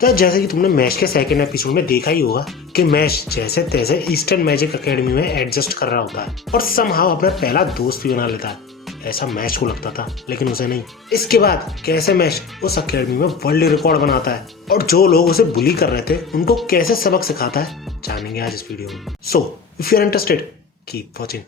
तो जैसे कि तुमने मैश के सेकंड एपिसोड में देखा ही होगा कि मैश जैसे तैसे ईस्टर्न मैजिक एकेडमी में एडजस्ट कर रहा होता है और समहाउ अपना पहला दोस्त भी बना लेता है। ऐसा मैश को लगता था, लेकिन उसे नहीं। इसके बाद कैसे मैश उस एकेडमी में वर्ल्ड रिकॉर्ड बनाता है और जो लोग उसे बुली कर रहे थे उनको कैसे सबक सिखाता है, जानेंगे आज इस वीडियो में। So if you are interested, keep watching.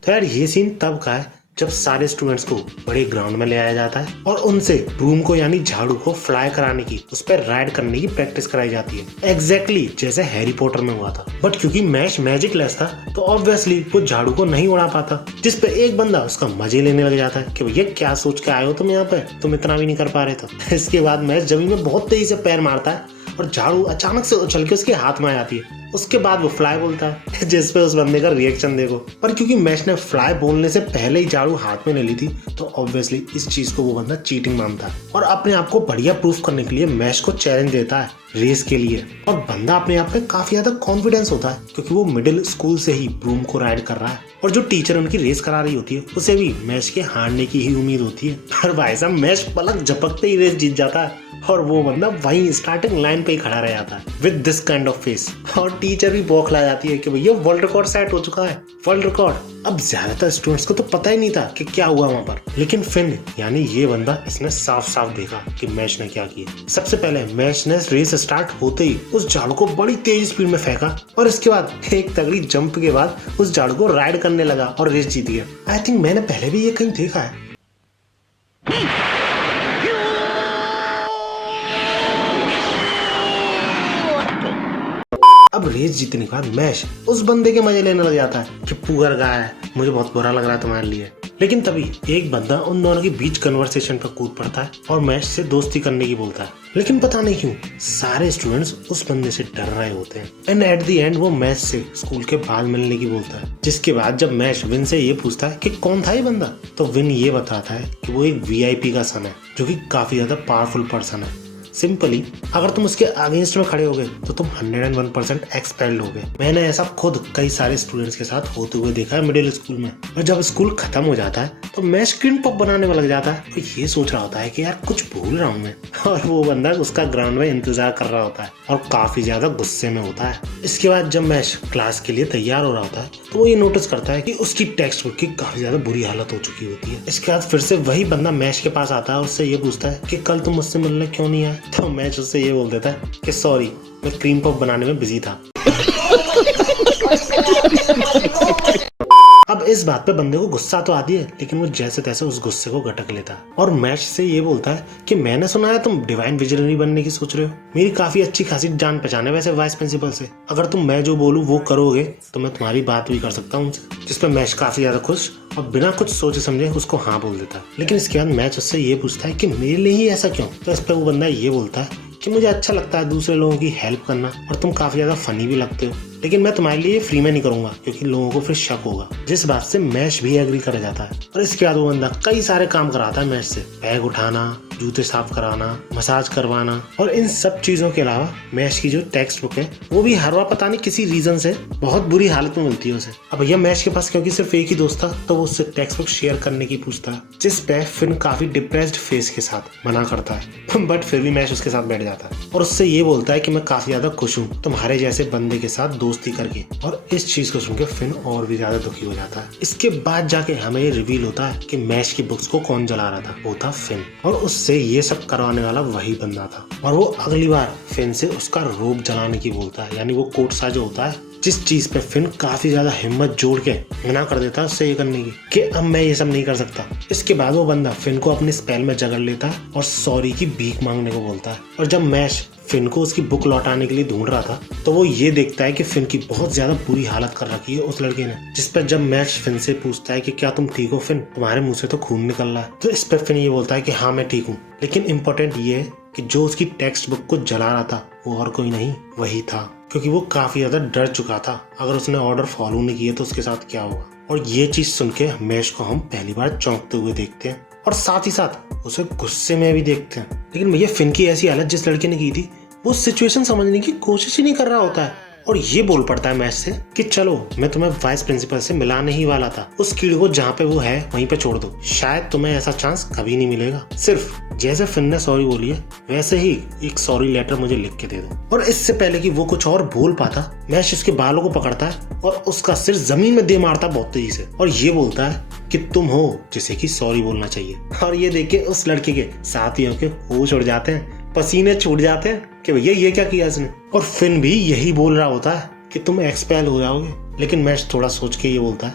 तो यार ये सीन तब का है जब सारे स्टूडेंट्स को बड़े ग्राउंड में ले आया जाता है और उनसे ब्रूम को यानी झाड़ू को फ्लाई कराने की, उस पर राइड करने की प्रैक्टिस कराई जाती है। एग्जैक्टली जैसे हैरी पॉटर में हुआ था। बट क्योंकि मैश मैजिक लेस था तो ऑब्वियसली वो झाड़ू को नहीं उड़ा पाता, जिस पे एक बंदा उसका मजे लेने लग जाता है कि भैया क्या सोच के आए हो तुम यहाँ पे, तुम इतना भी नहीं कर पा रहे थे। इसके बाद मैश जमीन में बहुत तेजी से पैर मारता है और झाड़ू अचानक से उछल के उसके हाथ में आ जाती है। उसके बाद वो फ्लाई बोलता है, जिस पे उस बंदे का रिएक्शन देखो। पर क्योंकि मैश ने फ्लाई बोलने से पहले ही झाड़ू हाथ में ले ली थी तो ऑब्वियसली इस चीज को वो बंदा चीटिंग मानता है और अपने आप को बढ़िया प्रूफ करने के लिए मैश को चैलेंज देता है रेस के लिए। और बंदा अपने आप पे काफी ज्यादा कॉन्फिडेंस होता है क्योंकि वो मिडिल स्कूल से ही ब्रूम को राइड कर रहा है और जो टीचर उनकी रेस करा रही होती है उसे भी मैश के हारने की ही उम्मीद होती है। पर भाई साहब मैश पलक झपकते ही रेस जीत जाता है और वो बंदा वहीं स्टार्टिंग लाइन पे ही खड़ा रह जाता है with this kind of face. और टीचर भी बौखला जाती है कि भैया वर्ल्ड रिकॉर्ड सेट हो चुका है, वर्ल्ड रिकॉर्ड। अब ज्यादातर स्टूडेंट्स को तो पता ही नहीं था कि क्या हुआ वहां पर, लेकिन फिन यानी ये बंदा इसने साफ साफ देखा कि मैश ने क्या किया। सबसे पहले मैश ने रेस स्टार्ट होते ही उस झाड़ू को बड़ी तेज स्पीड में फेंका और इसके बाद एक तगड़ी जंप के बाद उस झाड़ू को राइड करने लगा और रेस जीत गया। आई थिंक मैंने पहले भी ये कहीं देखा है। अब रेस जीतने के बाद मैश उस बंदे के मजे लेने लग जाता है कि पुअर गाय है, मुझे बहुत बुरा लग रहा है तुम्हारे लिए। लेकिन तभी एक बंदा उन दोनों के बीच कन्वर्सेशन पर कूद पड़ता है और मैश से दोस्ती करने की बोलता है। लेकिन पता नहीं क्यों सारे स्टूडेंट्स उस बंदे से डर रहे होते हैं एंड एट द एंड वो मैश से स्कूल के बाद मिलने की बोलता है। जिसके बाद जब मैश विन से ये पूछता है कि कौन था ये बंदा, तो विन ये बताता है कि वो एक वीआईपी का सन है जो कि काफी ज्यादा पावरफुल पर्सन है। सिंपली अगर तुम उसके अगेंस्ट में खड़े हो गए तो तुम 101% एक्सपेल्ड हो गए। मैंने ऐसा खुद कई सारे स्टूडेंट्स के साथ होते हुए देखा है मिडिल स्कूल में। और जब स्कूल खत्म हो जाता है तो मैश स्क्रीन पॉप बनाने में लग जाता है और ये सोच रहा होता है कि यार कुछ भूल रहा हूँ मैं। और वो बंदा उसका ग्राउंड में इंतजार कर रहा होता है और काफी ज्यादा गुस्से में होता है। इसके बाद जब मैश क्लास के लिए तैयार हो रहा होता है तो वो ये नोटिस करता है कि उसकी टेक्स्ट बुक की काफी ज्यादा बुरी हालत हो चुकी होती है। इसके बाद फिर से वही बंदा मैश के पास आता है और उससे ये पूछता है कि कल तुम मुझसे मिलने क्यों नहीं आए। तो मैश उससे ये बोल देता है कि सॉरी, मैं क्रीम पफ बनाने में बिजी था। अब इस बात पे बंदे को गुस्सा तो आती है, लेकिन वो जैसे तैसे उस गुस्से को गटक लेता है और मैश से ये बोलता है कि मैंने सुना है तुम डिवाइन विजनरी बनने की सोच रहे हो। मेरी काफी अच्छी खासी जान पहचान है वैसे वाइस प्रिंसिपल से, अगर तुम मैं जो बोलूँ वो करोगे तो मैं तुम्हारी बात भी कर सकता हूँ उनसे। जिस पे मैश काफी ज्यादा खुश और बिना कुछ सोचे समझे उसको हाँ बोल देता है। लेकिन इसके बाद मैश उससे ये पूछता है कि मेरे लिए ही ऐसा क्यों। तो इस पे वो बंदा ये बोलता है कि मुझे अच्छा लगता है दूसरे लोगों की हेल्प करना और तुम काफी ज्यादा फनी भी लगते हो, लेकिन मैं तुम्हारे लिए फ्री में नहीं करूंगा क्योंकि लोगों को फिर शक होगा। जिस बात से मैश भी एग्री कर जाता है और इसके बाद वो बंदा कई सारे काम कराता है मैश से, बैग उठाना, जूते साफ कराना, मसाज करवाना। और इन सब चीजों के अलावा मैश की जो टेक्स्ट बुक है वो भी हर बार पता नहीं किसी रीजन से बहुत बुरी हालत में मिलती है उसे। अब भैया मैश के पास क्योंकि सिर्फ एक ही दोस्त था तो वो उससे टेक्स्ट बुक शेयर करने की पूछता है, जिस पे फिन काफी डिप्रेस्ड फेस के साथ मना करता है। बट फिर भी मैश उसके साथ बैठ जाता है और उससे ये बोलता है कि मैं काफी ज्यादा खुश हूँ तुम्हारे जैसे बंदे के साथ दोस्ती करके। और इस चीज को सुनकर फिन और भी ज्यादा दुखी हो जाता है। इसके बाद जाके हमें ये रिवील होता है कि मैश की बुक्स को कौन जला रहा था, वो था फिन। और उससे ये सब करवाने वाला वही बंदा था और वो अगली बार फिन से उसका रोब जलाने की बोलता है, यानी वो कोट सा जो होता है, जिस चीज पे फिन काफी ज्यादा हिम्मत जोड़ के मना कर देता है उससे ये करने की कि अब मैं ये सब नहीं कर सकता। इसके बाद वो बंदा फिन को अपने स्पेल में जकड़ लेता है और सॉरी की भीख मांगने को बोलता है। और जब मैश फिन को उसकी बुक लौटाने के लिए ढूंढ रहा था तो वो ये देखता है कि फिन की बहुत ज्यादा बुरी हालत कर रखी है उस लड़के ने। जिस पर जब मैश फिन से पूछता है कि क्या तुम ठीक हो फिन, तुम्हारे मुंह से तो खून निकल रहा है। तो इस पर फिन ये बोलता है कि हाँ मैं ठीक हूँ, लेकिन इम्पोर्टेंट ये है कि जो उसकी टेक्स्ट बुक को जला रहा था वो और कोई नहीं वही था, क्योंकि वो काफी ज्यादा डर चुका था अगर उसने ऑर्डर फॉलो नहीं किए तो उसके साथ क्या होगा। और ये चीज सुन के मैश को हम पहली बार चौंकते हुए देखते हैं और साथ ही साथ उसे गुस्से में भी देखते हैं। लेकिन भैया फिन की ऐसी हालत जिस लड़के ने की थी वो सिचुएशन समझने की कोशिश ही नहीं कर रहा होता है और ये बोल पड़ता है मैश से कि चलो मैं तुम्हें वाइस प्रिंसिपल से मिलाने ही वाला था, उस कीड़े को जहाँ पे वो है वहीं पे छोड़ दो, शायद तुम्हें ऐसा चांस कभी नहीं मिलेगा। सिर्फ जैसे फिन ने सॉरी बोली है वैसे ही एक सॉरी लेटर मुझे लिख के दे दो। और इससे पहले कि वो कुछ और बोल पाता, मैश उसके बालों को पकड़ता है और उसका सिर जमीन में दे मारता बहुत तेजी से और ये बोलता है कि तुम हो जिसे कि सॉरी बोलना चाहिए। और ये देख के उस लड़के के साथियों के होश उड़ जाते हैं, पसीने छूट जाते हैं कि भैया ये क्या किया इसने। और फिन भी यही बोल रहा होता है कि तुम एक्सपेल हो जाओगे, लेकिन मैश थोड़ा सोच के ये बोलता है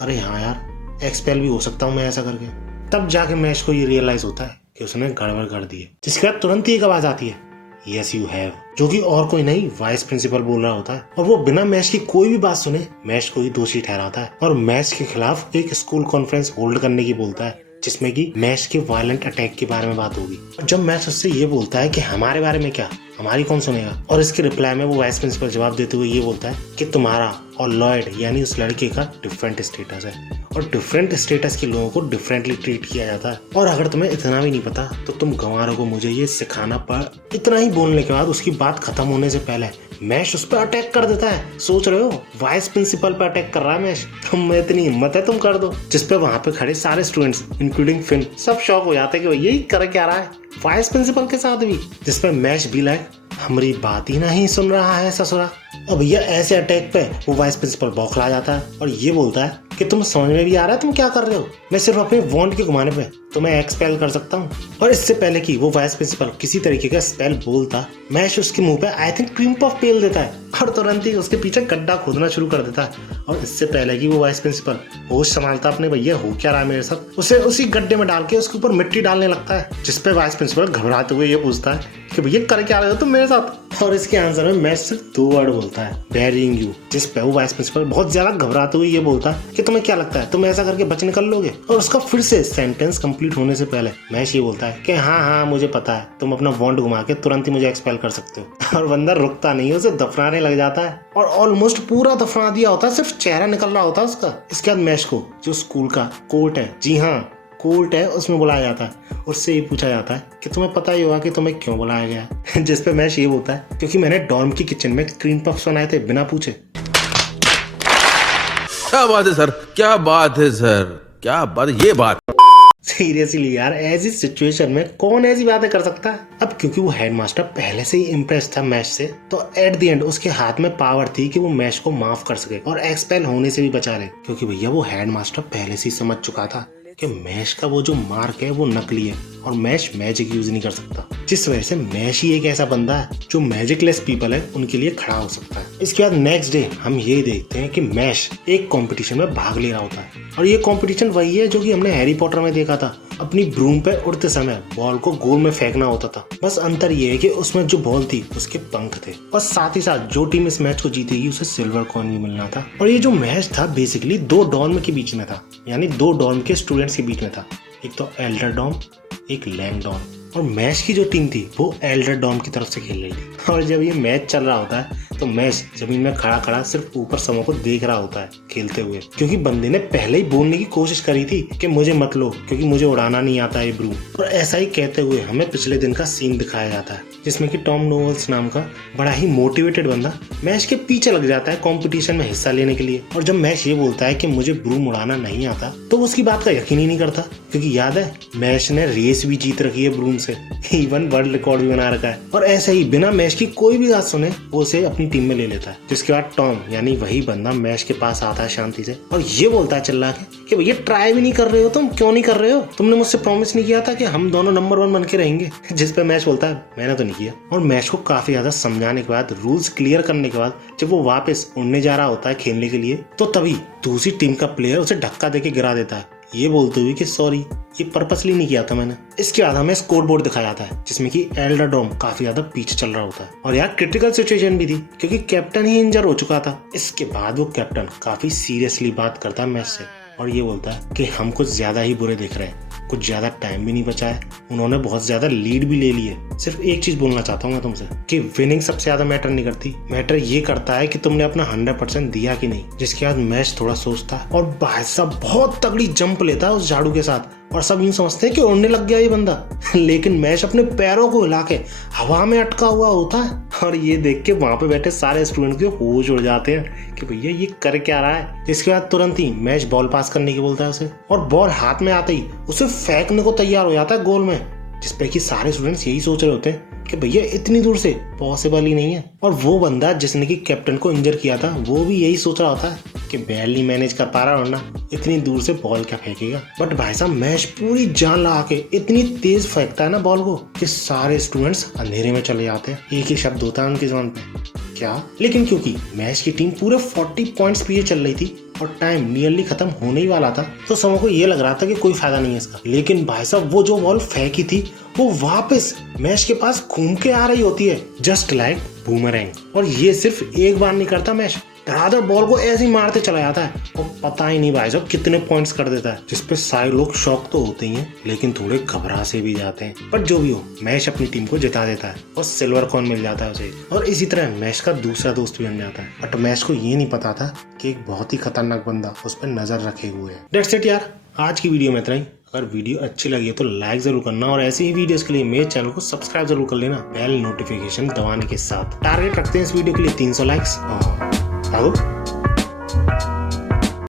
अरे हाँ यार, एक्सपेल भी हो सकता हूँ मैं ऐसा करके। तब जाके मैश को ये रियलाइज होता है कि उसने गड़बड़ कर दी है, जिसके बाद तुरंत ही एक आवाज आती है यस यू हैव, जो कि और कोई नहीं वाइस प्रिंसिपल बोल रहा होता है। और वो बिना मैश की कोई भी बात सुने मैश को ही दोषी ठहराता है और मैश के खिलाफ एक स्कूल कॉन्फ्रेंस होल्ड करने की बोलता है, जिसमें कि मैश के वायलेंट अटैक के बारे में बात होगी। और जब मैश उससे ये बोलता है कि हमारे बारे में क्या, हमारी कौन सुनेगा, और इसके रिप्लाई में वो वाइस प्रिंसिपल जवाब देते हुए ये बोलता है कि तुम्हारा और लॉयड यानी उस लड़के का डिफरेंट स्टेटस है और डिफरेंट स्टेटस के लोगों को डिफरेंटली ट्रीट किया जाता है। और अगर तुम्हें इतना भी नहीं पता तो तुम गंवारों को मुझे ये सिखाना पड़। इतना ही बोलने के बाद उसकी बात खत्म होने से पहले मैश उस पर अटैक कर देता है। सोच रहे हो वाइस प्रिंसिपल पर अटैक कर रहा है मैश, तुम में इतनी हिम्मत है तुम कर दो। जिसपे वहां पे खड़े सारे स्टूडेंट्स इंक्लूडिंग फिन सब शॉक हो जाते हैं कि यही कर क्या रहा है वाइस प्रिंसिपल के साथ भी। जिसपे मैश भी लाइक हमारी बात ही नहीं सुन रहा है ससुरा। और भैया ऐसे अटैक पे वो वाइस प्रिंसिपल बौखला जाता है और ये बोलता है कि तुम समझ में भी आ रहा है तुम क्या कर रहे हो, मैं सिर्फ अपने वॉन्ड के घुमाने पे तुम्हें एक्सपेल कर सकता हूँ। और इससे पहले कि वो वाइस प्रिंसिपल किसी तरीके का स्पेल बोलता, मैश उसके मुंह पे आई थिंक क्रीम पफ पेल देता है और तुरंत ही उसके पीछे गड्ढा खोदना शुरू कर देता है। और इससे पहले कि वो वाइस प्रिंसिपल होश संभालता अपने भैया हो क्या रहा है मेरे साथ, उसे उसी गड्ढे में डाल के उसके ऊपर मिट्टी डालने लगता है। जिसपे वाइस प्रिंसिपल घबराते हुए ये पूछता है कि भैया कर क्या रहे हो तुम मेरे साथ। और इसके आंसर में मैश सिर्फ 2 वर्ड बोलता है बैरिंग यू। जिस पे वो वाइस प्रिंसिपल बहुत ज्यादा घबराते हुए ये बोलता है कि तुम्हें क्या लगता है तुम ऐसा करके बच निकल लोगे। और उसका फिर से सेंटेंस कंप्लीट होने से पहले मैश ये बोलता है कि हाँ हाँ मुझे पता है, तुम अपना वॉन्ड घुमा के तुरंत ही मुझे एक्सपेल कर सकते हो। और बंदा रुकता नहीं है, उसे दफनाने लग जाता है और ऑलमोस्ट पूरा दफना दिया होता है, सिर्फ चेहरा निकल रहा होता है उसका। इसके बाद मैश को जो स्कूल का कोर्ट है, जी हाँ कोर्ट है, उसमें बुलाया जाता है। उससे ये पूछा जाता है कि तुम्हें पता ही होगा कि तुम्हें क्यों बुलाया गया। जिसपे मैश ये बोलता है क्योंकि मैंने डॉर्म की किचन में क्रीम पफ्स बनाए थे बिना पूछे। क्या बात है सर, क्या बात है सर, क्या बात है ये बात। सीरियसली यार ऐसी सिचुएशन में कौन ऐसी बातें कर सकता है। अब क्योंकि वो हेडमास्टर पहले से ही इम्प्रेस था मैश से, तो एट द एंड उसके हाथ में पावर थी कि वो मैश को माफ कर सके और एक्सपेल होने से भी बचा ले। क्योंकि भैया वो हेडमास्टर पहले से ही समझ चुका था कि मैश का वो जो मार्क है वो नकली है और मैश मैजिक यूज नहीं कर सकता। जिस वजह से मैश ही एक ऐसा बंदा है जो मैजिकलेस पीपल है उनके लिए खड़ा हो सकता है। इसके बाद नेक्स्ट डे हम ये देखते हैं कि मैश एक कंपटीशन में भाग ले रहा होता है और ये कंपटीशन वही है जो कि हमने हैरी पॉटर में देखा था। अपनी ब्रूम पे उड़ते समय बॉल को गोल में फेंकना होता था, बस अंतर ये है कि उसमें जो बॉल थी उसके पंख थे। और साथ ही साथ जो टीम इस मैच को जीतेगी उसे सिल्वर कॉइन भी मिलना था। और ये जो मैच था बेसिकली 2 डॉर्म के बीच में था, यानी 2 डॉर्म के स्टूडेंट्स के बीच में था, एक तो एल्डर डॉर्म एक लैंग डॉर्म। और मैच की जो टीम थी वो एल्डर डॉर्म की तरफ से खेल रही थी। और जब ये मैच चल रहा होता है तो मैच जमीन में खड़ा खड़ा सिर्फ ऊपर समों को देख रहा होता है खेलते हुए, क्योंकि बंदे ने पहले ही बोलने की कोशिश करी थी कि मुझे मत लो क्योंकि मुझे उड़ाना नहीं आता है ब्रू। और ऐसा ही कहते हुए हमें पिछले दिन का सीन दिखाया जाता है जिसमें कि टॉम नोवेल्स नाम का बड़ा ही मोटिवेटेड बंदा मैच के पीछे लग जाता है कंपटीशन में हिस्सा लेने के लिए। और जब मैच ये बोलता है कि मुझे ब्रूम उड़ाना नहीं आता तो उसकी बात का यकीन ही नहीं करता, क्योंकि याद है मैच ने रेस भी जीत रखी है ब्रूम से, इवन वर्ल्ड रिकॉर्ड भी बना रखा है। और ऐसे ही बिना मैच की कोई भी बात सुने वो उसे अपनी टीम में ले लेता है। जिसके बाद टॉम यानी वही बंदा मैच के पास आता है शांति से और ये बोलता है चिल्ला के कि भैया ट्राई भी नहीं कर रहे हो तुम, क्यों नहीं कर रहे हो, तुमने मुझसे प्रॉमिस नहीं किया था कि हम दोनों नंबर 1 बन के रहेंगे। जिस पे मैच बोलता है मैंने तो नहीं किया। और मैच को काफी ज्यादा समझाने के बाद, रूल्स क्लियर करने के बाद जब वो वापस उड़ने जा रहा होता है खेलने के लिए, तो तभी दूसरी टीम का प्लेयर उसे धक्का देके गिरा देता है, ये बोलते हुए कि सॉरी ये पर्पसली नहीं किया था मैंने। इसके बाद हमें स्कोर बोर्ड दिखाया जाता है जिसमें कि एल्डर डॉर्म काफी ज्यादा पीछे चल रहा होता है और यहाँ क्रिटिकल सिचुएशन भी थी क्योंकि कैप्टन ही इंजर हो चुका था। इसके बाद वो कैप्टन काफी सीरियसली बात करता है मैच से और ये बोलता है कि हम कुछ ज्यादा ही बुरे दिख रहे हैं, कुछ ज्यादा टाइम भी नहीं बचा है, उन्होंने बहुत ज्यादा लीड भी ले ली है। सिर्फ एक चीज बोलना चाहता हूँ मैं तुमसे कि विनिंग सबसे ज्यादा मैटर नहीं करती, मैटर ये करता है कि तुमने अपना 100% दिया कि नहीं। जिसके बाद मैच थोड़ा सोचता है और भाई साहब बहुत तगड़ी जंप लेता है उस झाड़ू के साथ और सब यूं समझते हैं कि उड़ने लग गया ये बंदा लेकिन मैश अपने पैरों को हिला के हवा में अटका हुआ होता है और ये देख के वहां पे बैठे सारे स्टूडेंट के होश उड़ जाते हैं कि भैया ये कर क्या रहा है। इसके बाद तुरंत ही मैश बॉल पास करने की बोलता है उसे और बॉल हाथ में आते ही उसे फेंकने को तैयार हो जाता है गोल में, जिसपे कि सारे स्टूडेंट्स यही सोच रहे होते हैं कि भैया इतनी दूर से पॉसिबल ही नहीं है। और वो बंदा जिसने कि कैप्टन को इंजर किया था वो भी यही सोच रहा होता है कि बैरली मैनेज कर पा रहा वरना इतनी दूर से बॉल क्या फेंकेगा। बट भाई साहब मैश पूरी जान लगा के इतनी तेज फेंकता है ना बॉल को कि सारे स्टूडेंट्स अंधेरे में चले जाते हैं। एक ही शब्द होता है उनकी जुबान पे, क्या। लेकिन क्योंकि मैच की टीम पूरे 40 पॉइंट्स पीछे चल रही थी और टाइम नियरली खत्म होने ही वाला था तो सबों को ये लग रहा था कि कोई फायदा नहीं है इसका। लेकिन भाई साहब वो जो बॉल फेंकी थी वो वापस मैश के पास घूम के आ रही होती है, जस्ट लाइक बूमरैंग। और ये सिर्फ एक बार नहीं करता मैश, धड़ाधड़ बॉल को ऐसे ही मारते चला जाता है और पता ही नहीं भाई साहब कितने पॉइंट्स कर देता है, जिसपे सारे लोग शॉक तो होते ही हैं लेकिन थोड़े घबरा से भी जाते हैं। पर जो भी हो मैश अपनी टीम को जिता देता है और सिल्वर कॉइन मिल जाता है उसे और इसी तरह मैश का दूसरा दोस्त भी बन जाता है। बट मैश को ये नहीं पता था कि एक बहुत ही खतरनाक बंदा उस पर नजर रखे हुए है। दैट्स इट यार, आज की वीडियो में इतना ही। अगर वीडियो अच्छी लगी है तो लाइक जरूर करना और ऐसी ही वीडियोस के लिए मेरे चैनल को सब्सक्राइब जरूर कर लेना बेल नोटिफिकेशन दबाने के साथ। टारगेट रखते हैं इस वीडियो के लिए 300 लाइक्स।